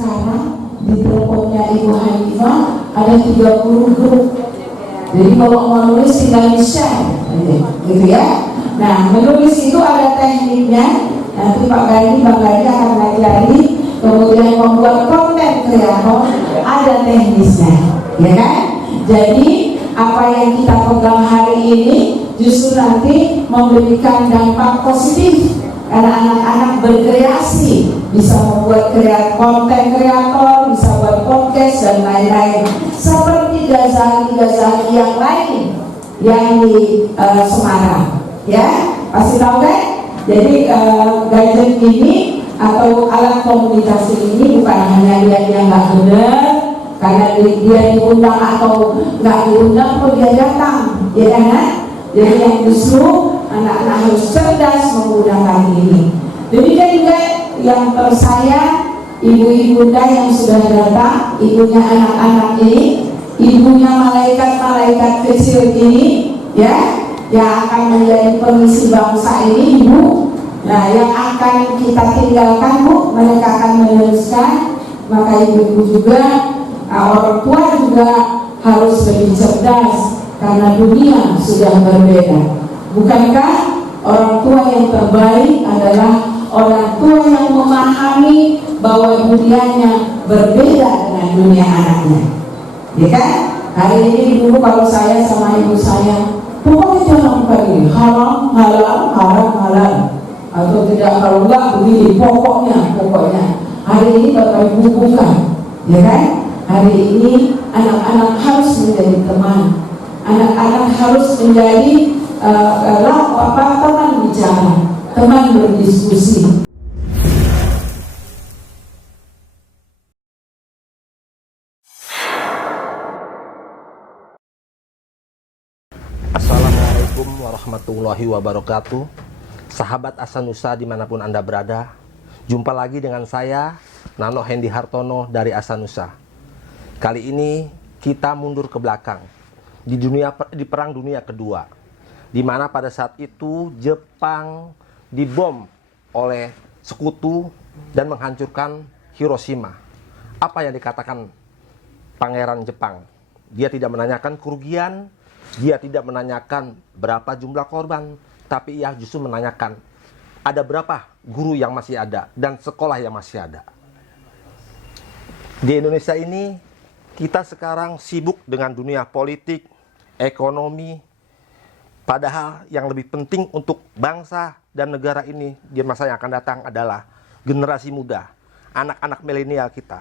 sekarang di teleponnya Ibu Hanifah ada 30 grup. Jadi kalau mau nulis tinggal di-share, gitu ya. Nah, menulis itu ada tekniknya. Nanti Pak Gani, Bang Gani akan ngajari. Kemudian membuat konten kreator ada teknisnya, ya kan? Jadi apa yang kita pegang hari ini justru nanti memberikan dampak positif karena anak-anak berkreasi, bisa membuat konten kreator, bisa buat podcast dan lain-lain. Seperti Ghazali yang lain yang di Semarang, ya pasti tahu kan? Jadi gadget ini atau alat komunikasi ini bukan hanya dia yang nggak benar karena dia diundang atau nggak diundang pun dia datang, ya kan? Jadi yang justru anak-anak harus cerdas menggunakan ini. Demikian juga yang tersayang ibu-ibu yang sudah datang, ibunya anak-anak ini, ibunya malaikat-malaikat kecil ini, ya, yang akan menjadi pengisi bangsa ini, ibu. Nah, yang akan kita tinggalkan, Bu, mereka akan meneruskan. Maka ibu-ibu juga, orang tua juga harus lebih cerdas karena dunia sudah berbeda. Bukankah orang tua yang terbaik adalah orang tua yang memahami bahwa dunianya berbeda dengan dunia anaknya, ya kan? Hari ini dulu kalau saya sama ibu saya, pokoknya jangan begini, haram, halal, haram, halal, atau tidak, kalau enggak begini, pokoknya. Hari ini Bapak Ibu bukan, ya kan? Hari ini anak-anak harus menjadi teman, anak-anak harus menjadi teman bicara, teman berdiskusi. Assalamualaikum warahmatullahi wabarakatuh. Sahabat Asanusa dimanapun Anda berada, jumpa lagi dengan saya, Nano Hendy Hartono dari Asanusa. Kali ini kita mundur ke belakang di Perang Dunia Kedua, di mana pada saat itu Jepang dibom oleh sekutu dan menghancurkan Hiroshima. Apa yang dikatakan Pangeran Jepang? Dia tidak menanyakan kerugian, dia tidak menanyakan berapa jumlah korban, tapi ia justru menanyakan ada berapa guru yang masih ada dan sekolah yang masih ada. Di Indonesia ini kita sekarang sibuk dengan dunia politik, ekonomi, padahal yang lebih penting untuk bangsa dan negara ini di masa yang akan datang adalah generasi muda, anak-anak milenial kita.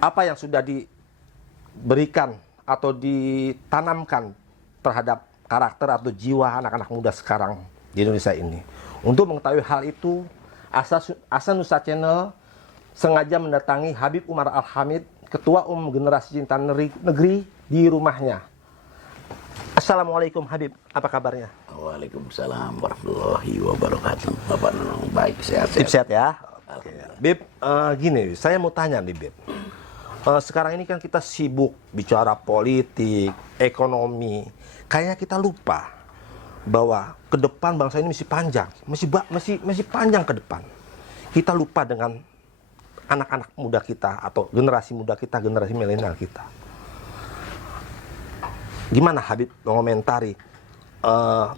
Apa yang sudah diberikan atau ditanamkan terhadap karakter atau jiwa anak-anak muda sekarang di Indonesia ini. Untuk mengetahui hal itu, Asanusa Channel sengaja mendatangi Habib Umar Al-Hamid, Ketua Umum Generasi Cinta Negeri, di rumahnya. Assalamualaikum Habib, apa kabarnya? Waalaikumsalam warahmatullahi wabarakatuh. Bapak Nunung, baik, sehat-sehat. Sehat ya? Oke. Bib, gini, saya mau tanya nih Bib. Sekarang ini kan kita sibuk bicara politik, ekonomi. Kayaknya kita lupa bahwa ke depan bangsa ini masih panjang, masih panjang ke depan. Kita lupa dengan anak-anak muda kita atau generasi muda kita, generasi milenial kita. Gimana Habib mengomentari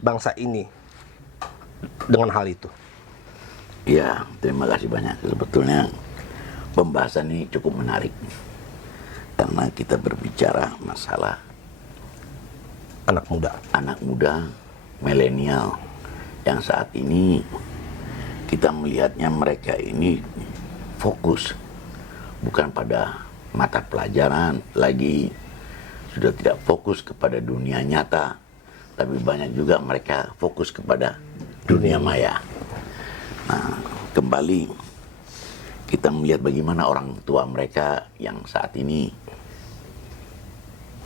bangsa ini dengan hal itu? Ya, terima kasih banyak. Sebetulnya pembahasan ini cukup menarik karena kita berbicara masalah Anak muda, milenial yang saat ini kita melihatnya mereka ini fokus bukan pada mata pelajaran lagi, sudah tidak fokus kepada dunia nyata, tapi banyak juga mereka fokus kepada dunia maya. Nah, kembali kita melihat bagaimana orang tua mereka yang saat ini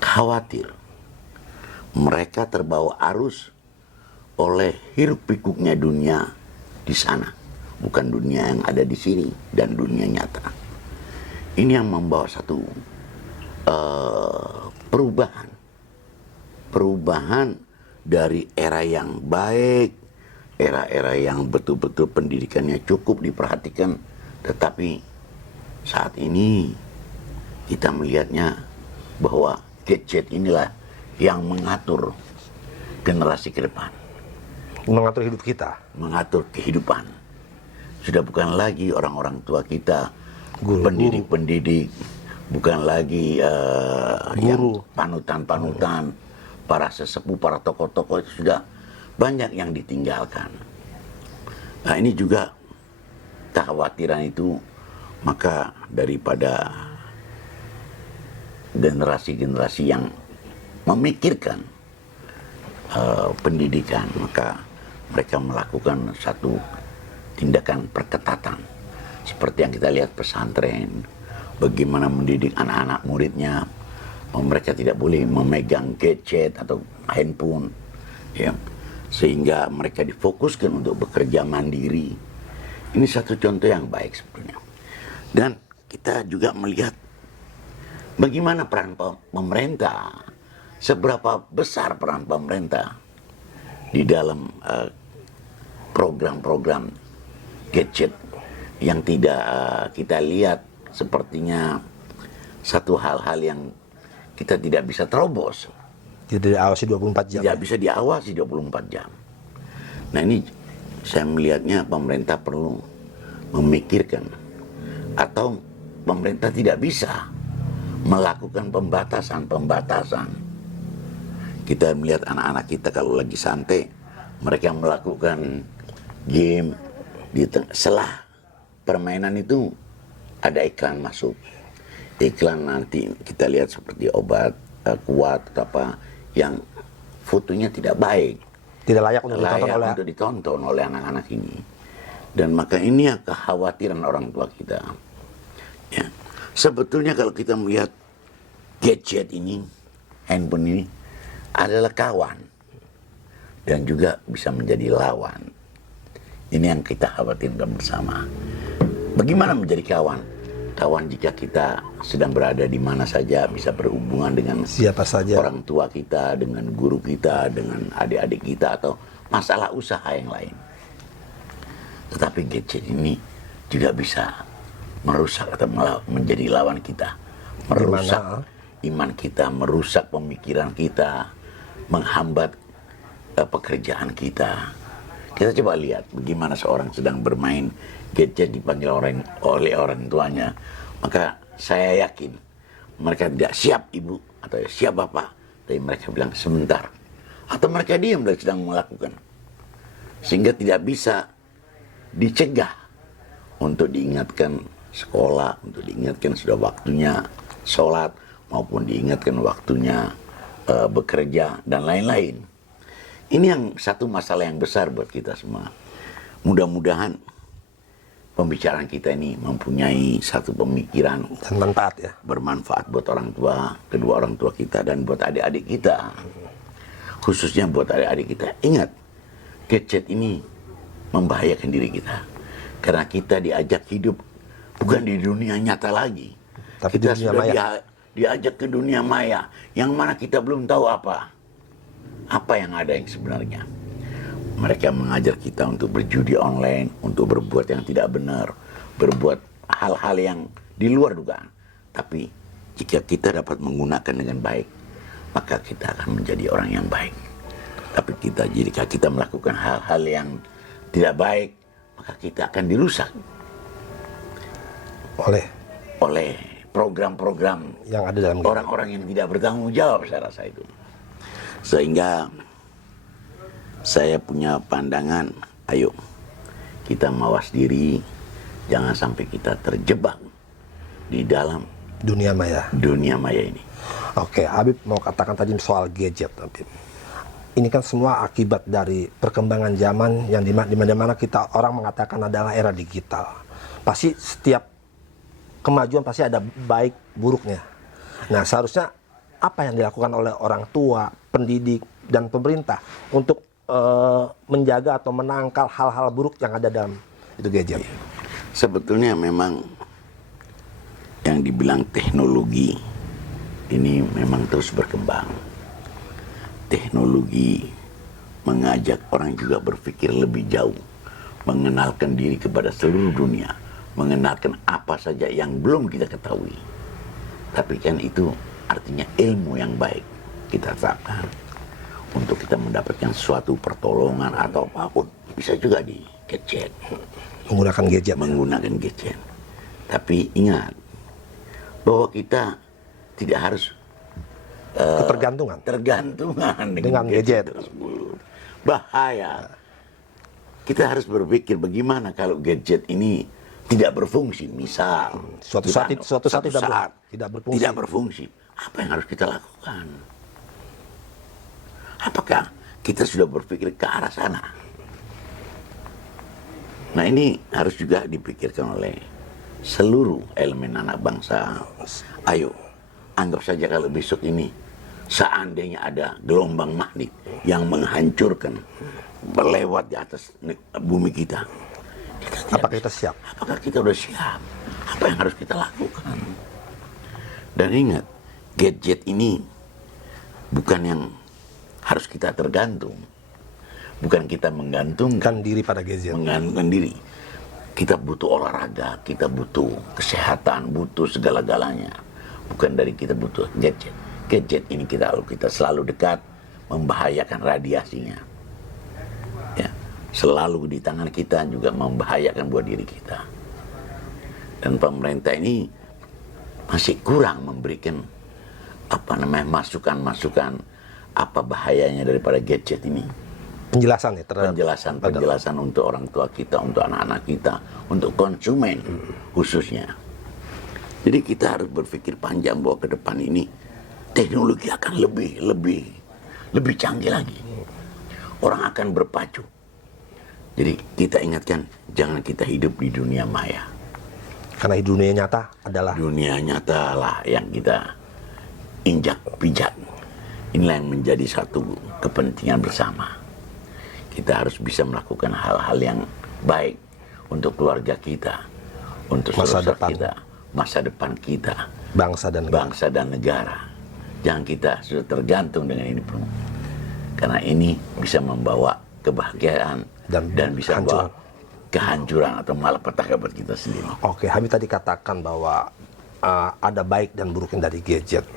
khawatir mereka terbawa arus oleh hiruk pikuknya dunia di sana, bukan dunia yang ada di sini dan dunia nyata. Ini yang membawa satu perubahan dari era yang baik, era-era yang betul-betul pendidikannya cukup diperhatikan, tetapi saat ini kita melihatnya bahwa gadget inilah yang mengatur generasi ke depan, Mengatur hidup kita. mengatur kehidupan. Sudah bukan lagi orang-orang tua kita, Guru. pendidik-pendidik, bukan lagi yang panutan-panutan, para sesepuh, para tokoh-tokoh, itu sudah banyak yang ditinggalkan. Nah, ini juga kekhawatiran itu, maka daripada generasi-generasi yang memikirkan pendidikan, maka mereka melakukan satu tindakan perketatan seperti yang kita lihat pesantren, bagaimana mendidik anak-anak muridnya, mereka tidak boleh memegang gadget atau handphone, ya, sehingga mereka difokuskan untuk bekerja mandiri. Ini satu contoh yang baik sebenarnya. Dan kita juga melihat bagaimana peran pemerintah, seberapa besar peran pemerintah di dalam program-program gadget yang tidak kita lihat sepertinya satu hal-hal yang kita tidak bisa terobos. Tidak diawasi 24 jam. Tidak bisa diawasi 24 jam. Nah, ini saya melihatnya pemerintah perlu memikirkan, atau pemerintah tidak bisa melakukan pembatasan. Kita melihat anak-anak kita kalau lagi santai, mereka melakukan game, di selah permainan itu ada iklan masuk. Iklan nanti kita lihat seperti obat kuat atau apa yang fotonya tidak baik, Tidak layak untuk ditonton oleh anak-anak ini. Dan maka ini yang kekhawatiran orang tua kita. Ya. Sebetulnya kalau kita melihat gadget ini, handphone ini adalah kawan dan juga bisa menjadi lawan. Ini yang kita khawatirkan bersama. Bagaimana menjadi kawan? Kawan jika kita sedang berada di mana saja, bisa berhubungan dengan siapa saja, orang tua kita, dengan guru kita, dengan adik-adik kita, atau masalah usaha yang lain. Tetapi gadget ini juga bisa merusak atau menjadi lawan kita, merusak iman kita, merusak pemikiran kita, menghambat pekerjaan kita. Kita coba lihat bagaimana seorang sedang bermain gadget dipanggil oleh orang tuanya, maka saya yakin mereka tidak siap ibu atau siap bapak, tapi mereka bilang sebentar, atau mereka diam dan sedang melakukan, sehingga tidak bisa dicegah untuk diingatkan sekolah, untuk diingatkan sudah waktunya sholat, maupun diingatkan waktunya bekerja dan lain-lain. Ini yang satu masalah yang besar buat kita semua. Mudah-mudahan pembicaraan kita ini mempunyai satu pemikiran dan manfaat, ya, bermanfaat buat orang tua, kedua orang tua kita, dan buat adik-adik kita. Khususnya buat adik-adik kita. Ingat, gadget ini membahayakan diri kita, karena kita diajak hidup bukan di dunia nyata lagi, tapi kita dunia sudah maya. diajak ke dunia maya, yang mana kita belum tahu apa yang ada yang sebenarnya. Mereka mengajar kita untuk berjudi online, untuk berbuat yang tidak benar, berbuat hal-hal yang di luar dugaan. Tapi jika kita dapat menggunakan dengan baik, maka kita akan menjadi orang yang baik. Tapi jika kita melakukan hal-hal yang tidak baik, maka kita akan dirusak oleh program-program yang ada dalam orang-orang yang tidak bertanggung jawab, saya rasa itu. Sehingga saya punya pandangan, ayo kita mawas diri, jangan sampai kita terjebak di dalam dunia maya ini. Oke, Habib mau katakan tadi soal gadget, Habib. Ini kan semua akibat dari perkembangan zaman yang dimana kita orang mengatakan adalah era digital. Pasti setiap kemajuan pasti ada baik buruknya. Nah, seharusnya apa yang dilakukan oleh orang tua, pendidik, dan pemerintah untuk menjaga atau menangkal hal-hal buruk yang ada dalam itu gadget? Sebetulnya memang yang dibilang teknologi ini memang terus berkembang. Teknologi mengajak orang juga berpikir lebih jauh, mengenalkan diri kepada seluruh dunia, mengenalkan apa saja yang belum kita ketahui. Tapi kan itu artinya ilmu yang baik kita terapkan untuk kita mendapatkan suatu pertolongan atau apapun. Bisa juga di gadget, Menggunakan gadget. menggunakan gadget. Tapi ingat bahwa kita tidak harus Ketergantungan. tergantungan Dengan gadget tersebut. Bahaya. Kita harus berpikir bagaimana kalau gadget ini tidak berfungsi. Misal Suatu saat tidak berfungsi. tidak berfungsi. Apa yang harus kita lakukan? Apakah kita sudah berpikir ke arah sana? Nah, ini harus juga dipikirkan oleh seluruh elemen anak bangsa. Ayo, anggap saja kalau besok ini seandainya ada gelombang magnet yang menghancurkan berlewat di atas bumi kita. Apakah kita siap? Apakah kita sudah siap? Apa yang harus kita lakukan? Dan ingat, gadget ini bukan yang harus kita tergantung. Bukan kita menggantungkan Diri pada gadget. menggantungkan diri. Kita butuh olahraga, kita butuh kesehatan, butuh segala-galanya. Bukan dari kita butuh gadget. Gadget ini kalau kita selalu dekat, membahayakan radiasinya. Ya, selalu di tangan kita juga membahayakan buat diri kita. Dan pemerintah ini masih kurang memberikan masukan-masukan apa bahayanya daripada gadget ini. Penjelasan ya terhadap Penjelasan untuk orang tua kita, untuk anak-anak kita, untuk konsumen khususnya. Jadi kita harus berpikir panjang bahwa ke depan ini teknologi akan lebih canggih lagi. Orang akan berpacu. Jadi kita ingatkan, jangan kita hidup di dunia maya. Karena di dunia nyata adalah Dunia nyata lah yang kita injak pijak. Inilah yang menjadi satu kepentingan bersama. Kita harus bisa melakukan hal-hal yang baik untuk keluarga kita, untuk Masa saudara depan. kita, masa depan kita, bangsa dan negara. Jangan kita sudah tergantung dengan ini pun. Karena ini bisa membawa kebahagiaan dan bisa membawa kehancuran atau malapetaka buat kita sendiri. Oke, Habib tadi katakan bahwa ada baik dan buruknya dari gadget.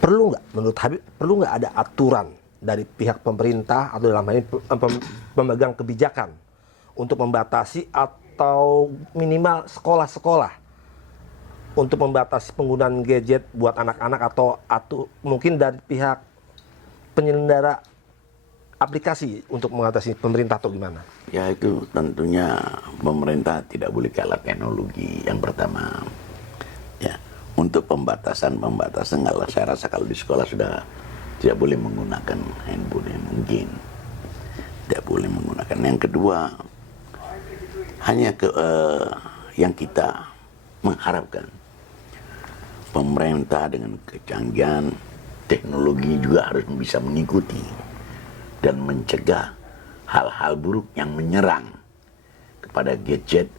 Perlu nggak, menurut Habib, perlu nggak ada aturan dari pihak pemerintah atau dalam hal ini pemegang kebijakan untuk membatasi atau minimal sekolah-sekolah untuk membatasi penggunaan gadget buat anak-anak atau mungkin dari pihak penyelenggara aplikasi untuk mengatasi pemerintah atau gimana? Ya itu tentunya pemerintah tidak boleh kalah teknologi yang pertama. Ya, untuk pembatasan kalau saya rasa kalau di sekolah sudah tidak boleh menggunakan handphone yang mungkin. Tidak boleh menggunakan. Yang kedua, hanya yang kita mengharapkan pemerintah dengan kecanggihan teknologi juga harus bisa mengikuti dan mencegah hal-hal buruk yang menyerang kepada gadget.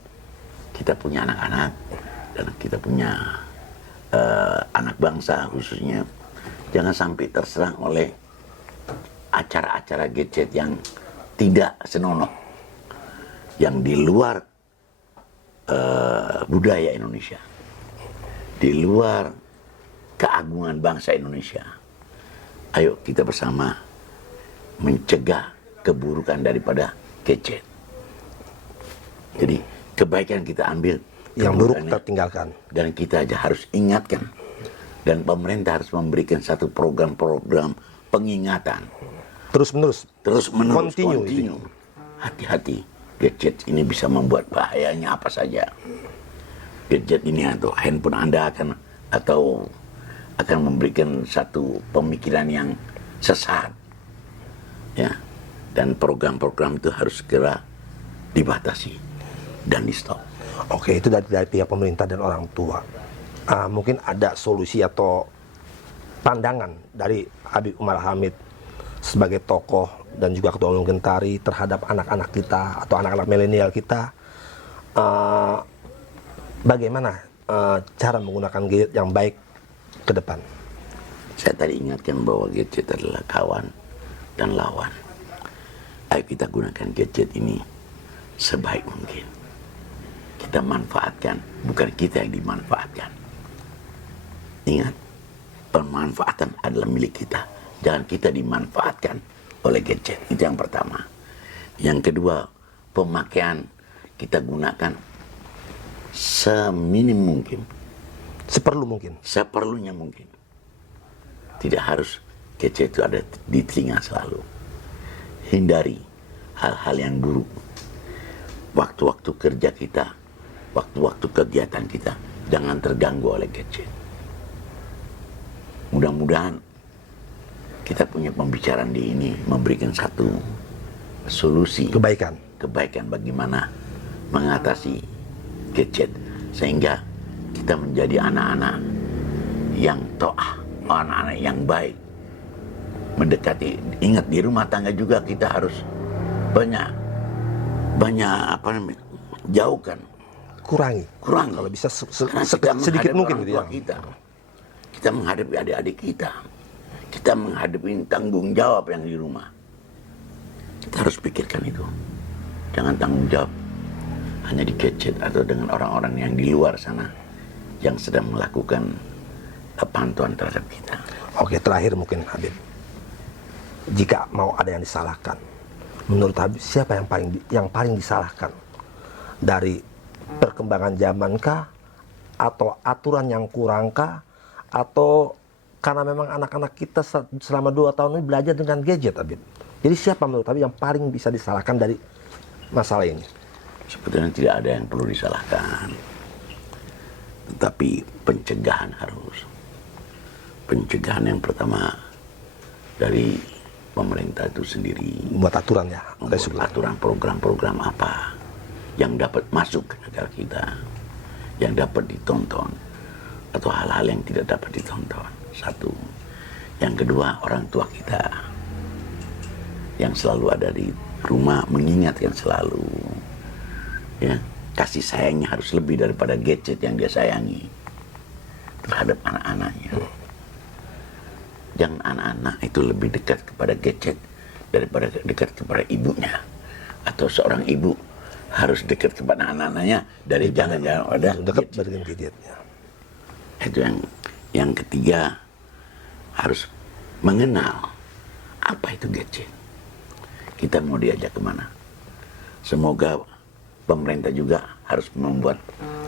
Kita punya anak-anak dan kita punya anak bangsa khususnya, jangan sampai terserang oleh acara-acara gadget yang tidak senonoh, yang di luar budaya Indonesia, di luar keagungan bangsa Indonesia. Ayo kita bersama mencegah keburukan daripada gadget. Jadi kebaikan kita ambil, yang buruk kita tinggalkan. dan kita aja harus ingatkan. Dan pemerintah harus memberikan satu program-program pengingatan. Terus-menerus. Continue. Hati-hati. Gadget ini bisa membuat bahayanya apa saja. Gadget ini atau handphone Anda akan memberikan satu pemikiran yang sesat. Ya. Dan program-program itu harus segera dibatasi dan di-stop. Oke, itu dari pihak pemerintah dan orang tua. Mungkin ada solusi atau pandangan dari Habib Umar Hamid sebagai tokoh dan juga Ketua Umum Gentari terhadap anak-anak kita atau anak-anak milenial kita. Bagaimana cara menggunakan gadget yang baik ke depan? Saya tadi ingatkan bahwa gadget adalah kawan dan lawan. Ayo kita gunakan gadget ini sebaik mungkin. kita manfaatkan, bukan kita yang dimanfaatkan. Ingat, pemanfaatan adalah milik kita. Jangan kita dimanfaatkan oleh gadget. Itu yang pertama. Yang kedua, pemakaian kita gunakan seminim mungkin. Seperlu mungkin. Seperlunya mungkin. Tidak harus gadget itu ada di telinga selalu. Hindari hal-hal yang buruk. Waktu-waktu kerja kita, waktu-waktu kegiatan kita, jangan terganggu oleh gadget. Mudah-mudahan kita punya pembicaraan di ini memberikan satu solusi kebaikan bagaimana mengatasi gadget sehingga kita menjadi anak-anak yang taat, anak-anak yang baik, mendekati. Ingat, di rumah tangga juga kita harus banyak apa namanya, jauhkan, kurangi kalau bisa sedikit mungkin gitu ya. Kita menghadapi adik-adik kita menghadapi tanggung jawab yang di rumah. Kita harus pikirkan itu. Jangan tanggung jawab hanya di gadget atau dengan orang-orang yang di luar sana yang sedang melakukan pantauan terhadap kita. Oke, terakhir mungkin Habib, jika mau ada yang disalahkan, menurut Habib siapa yang paling disalahkan? Dari perkembangan zaman kah, atau aturan yang kurang kah, atau karena memang anak-anak kita selama 2 tahun ini belajar dengan gadget, Habib? Jadi siapa menurut Habib yang paling bisa disalahkan dari masalah ini? Sebetulnya tidak ada yang perlu disalahkan, tetapi pencegahan harus. Pencegahan yang pertama dari pemerintah itu sendiri. Buat aturan ya? Membuat aturan, program-program apa yang dapat masuk ke negara kita, yang dapat ditonton, atau hal-hal yang tidak dapat ditonton. Satu. Yang kedua, orang tua kita yang selalu ada di rumah mengingatkan selalu, ya, kasih sayangnya harus lebih daripada gadget yang dia sayangi terhadap anak-anaknya. Jangan anak-anak itu lebih dekat kepada gadget daripada dekat kepada ibunya, atau seorang ibu harus dekat kepada anak-anaknya dari jangan-jangan ada dekat dengan gadgetnya. Itu yang ketiga, harus mengenal apa itu gadget. Kita mau diajak kemana? Semoga pemerintah juga harus membuat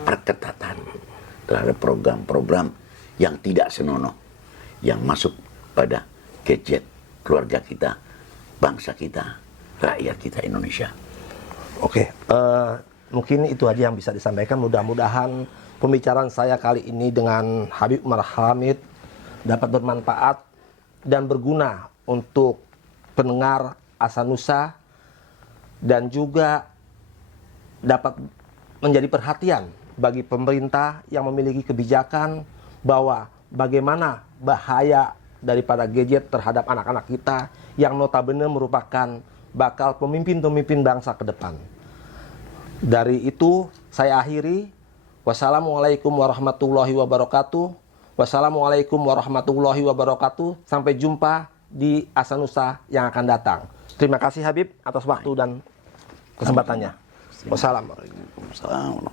perketatan terhadap program-program yang tidak senonoh, yang masuk pada gadget keluarga kita, bangsa kita, rakyat kita Indonesia. Oke, mungkin itu aja yang bisa disampaikan. Mudah-mudahan pembicaraan saya kali ini dengan Habib Umar Hamid dapat bermanfaat dan berguna untuk pendengar Asanusa, dan juga dapat menjadi perhatian bagi pemerintah yang memiliki kebijakan bahwa bagaimana bahaya daripada gadget terhadap anak-anak kita yang notabene merupakan bakal pemimpin-pemimpin bangsa ke depan. Dari itu saya akhiri. Wassalamualaikum warahmatullahi wabarakatuh. Wassalamualaikum warahmatullahi wabarakatuh. Sampai jumpa di Asanusa yang akan datang. Terima kasih Habib atas waktu dan kesempatannya. Wassalamualaikum. Waalaikumsalam.